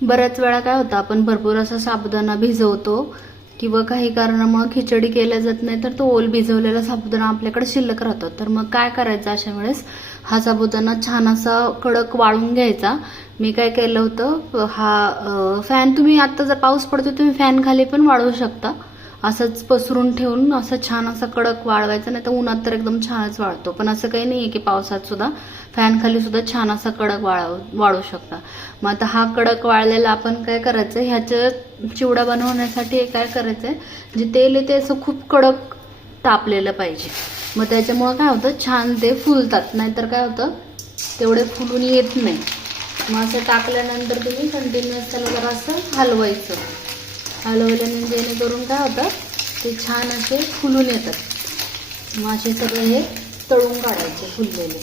बऱ्याच वेळा काय होतं, आपण भरपूर असा साबुदाणा भिजवतो किंवा काही कारणामुळे खिचडी केल्या जात नाही, तर तो ओल भिजवलेला साबुदाणा आपल्याकडे शिल्लक राहतो. तर मग काय करायचं, अशा वेळेस हा साबुदाणा छान असा कडक वाळून घ्यायचा. मी काय केलं होतं, हा फॅन, तुम्ही आता जर पाऊस पडतो तुम्ही फॅन खाली पण वाळवू शकता. असंच पसरून ठेवून असं छान असा कडक वाळवायचा, नाही तर उन्हात तर एकदम छानच वाळतो. पण असं काही नाहीये की पावसात सुद्धा फॅन खाली सुद्धा छान असा कडक वाळू शकता. मग आता हा कडक वाळलेला आपण काय करायचं, ह्याचं चिवडा बनवण्यासाठी काय करायचंय, जे तेल आहे ते असं खूप कडक तापलेलं पाहिजे. मग त्याच्यामुळे काय होतं, छान ते फुलतात. नाहीतर काय होतं, तेवढे फुलून येत नाही. मग असं टाकल्यानंतर तुम्ही कंटिन्युअस त्याला जरा असं हलवायचं. हलवल्याने जेणेकरून काय होतं, ते छान असे फुलून येतात. मग असे सगळे हे तळून काढायचे फुललेले.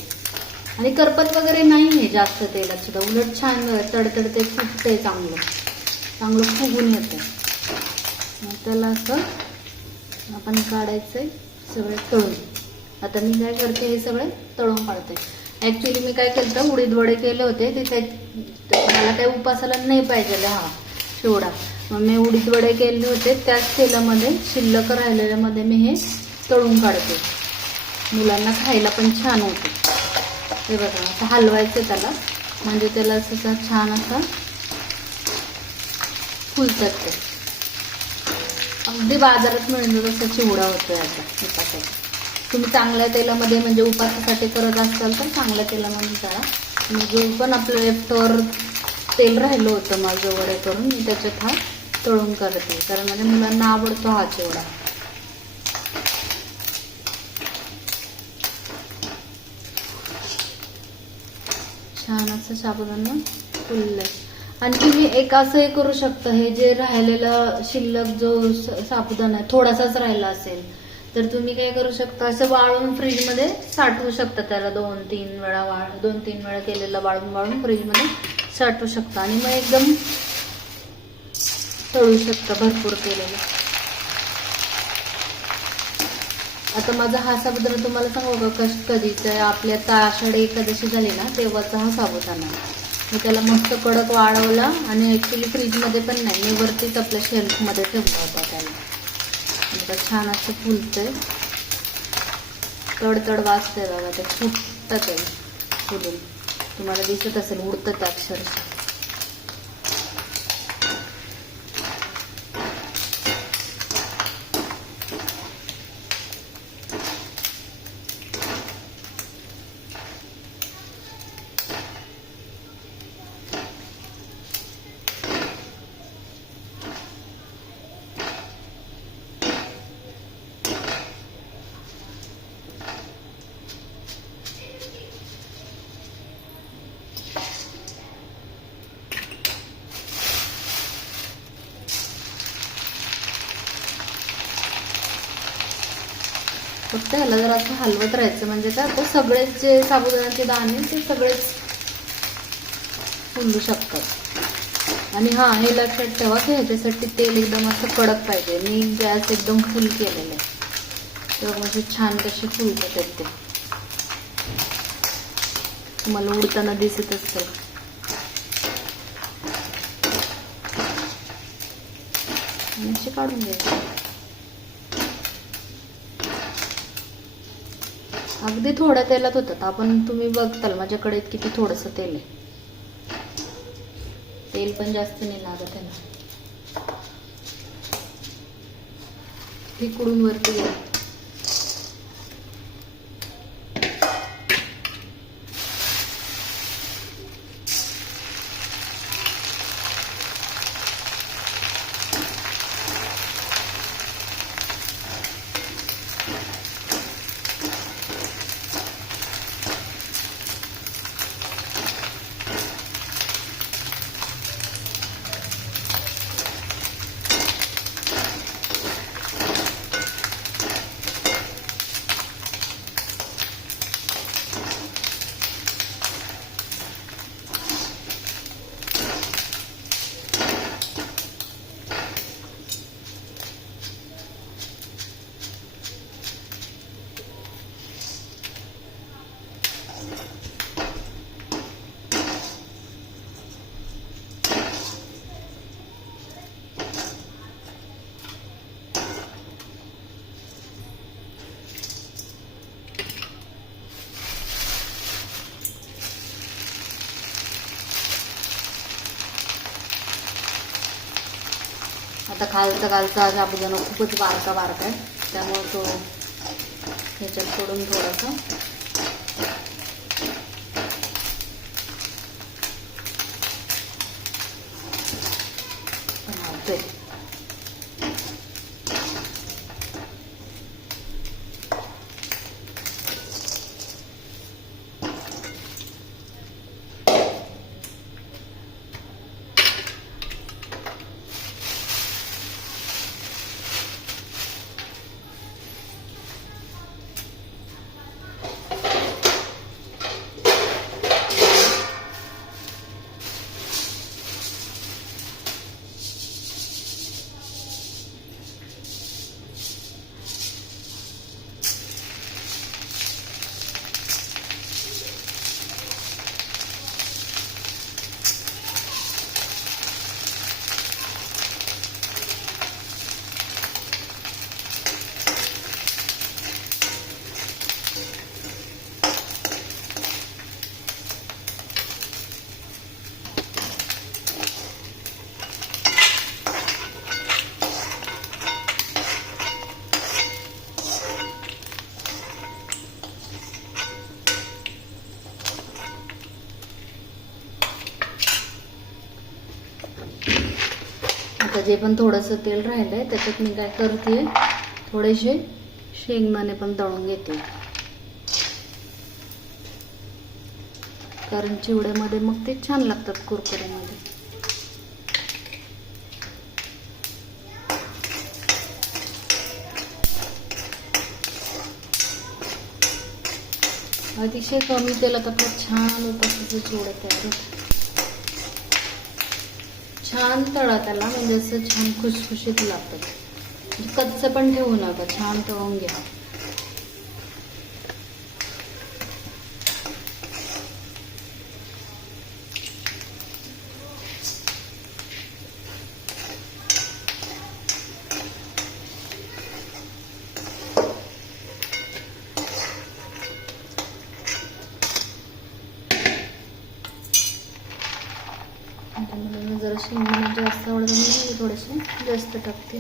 आणि करपत वगैरे नाही आहे जास्त तेलात सुद्धा, उलट छान तडतडते, फुटते, चांगलं फुगून येतं. मग त्याला असं आपण काढायचंय सगळे तळून. आता मी काय करते, हे सगळे तळून काढते. ऍक्च्युली मी काय केलं होतं, उडीद वडे केले होते, ते मला काही उपासाला नाही पाहिजे हा चिवडा. मग मी उडीद वडे केले होते, त्याच तेलामध्ये शिल्लक राहिलेल्यामध्ये मी हे तळून काढते. मुलांना खायला पण छान होते. हे बघा, असं हलवायचं त्याला, म्हणजे त्याला असं छान असा फुलतात ते. अगदी बाजारात मिळतो तसा चिवडा होतोय आता उपासासाठी. तुम्ही चांगल्या तेलामध्ये, म्हणजे उपासासाठी करत असाल तर चांगल्या तेलामध्ये करा. मी जो पण आपलं लेफ्टवर तेल राहिलं होतं माझं वडे करून, मी त्याच्यात हा तळून करते, कारण माझ्या मुलांना आवडतो हा चिवडा. छान असं साबुदाणा फुललंय. आणि तुम्ही एक असंही करू शकता, हे जे राहिलेलं शिल्लक जो साबुदाणा थोडासाच राहिला असेल तर तुम्ही काय करू शकता, असं वाळून फ्रीजमध्ये साठवू शकता. त्याला 2-3 वेळा केलेलं वाळून फ्रीजमध्ये साठवू शकता. आणि मग एकदम तळू शकता भरपूर केलेलं. आता माझा हा साबुदाणा तुम्हाला सांगू का कधीचा, आपल्या आषाढी एकादशी झाली ना तेव्हाचा हा साबुदाणा. मी त्याला मस्त कडक वाळवला आणि ऍक्च्युली फ्रीजमध्ये पण नाही, मी वरतीच आपल्या शेल्फमध्ये ठेवला होता त्याला. आता छान असं फुलतंय, तडतड वाजतंय बघा, ते फुटतं ते फुलून. तुम्हाला दिसत असेल, उडतं अक्षरशः. फक्त ह्याला जर असं हलवत राहायचं, म्हणजे काय होतं, सगळेच जे साबुदाण्याचे दाणे ते सगळेच फुलू शकतात. आणि हा, हे लक्षात ठेवा की ह्याच्यासाठी तेल एकदम असं कडक पाहिजे. मी गॅस एकदम फुल केलेला आहे, तेव्हा म्हणजे छान कसे फुलतात ते. तुम्हाला उडताना दिसत असतं. असे काढून घ्यायचे. अगदी थोड्या तेलात होतात. तुम्ही बघताल माझ्याकडे किती थोडंसं तेल आहे. तेल पण जास्त नाही लागत आहे ना. तिकडून वरती घ्या. आता खालचा साबुदाणा खूपच बारका आहे, त्यामुळे तो ह्याच्यात सोडून थोडासा बनवतोय. आता जे पण थोडंसं तेल राहिलंय त्याच्यात मी काय करते, थोडेसे शेंगदाणे पण तळून घेते, कारण चिवड्यामध्ये मग ते छान लागतात कुरकुऱ्यामध्ये. अतिशय कमी तेलात आपलं छान उपासाचं चिवडा तयार होतं. छान तळा त्याला, म्हणजे असं छान खुसखुशीत लागतं. कच्चं पण ठेवू नका, छान तळून घ्या. मला जरा शेंगदाणे जास्त आवडतं, मी थोडेसे जास्त टाकते.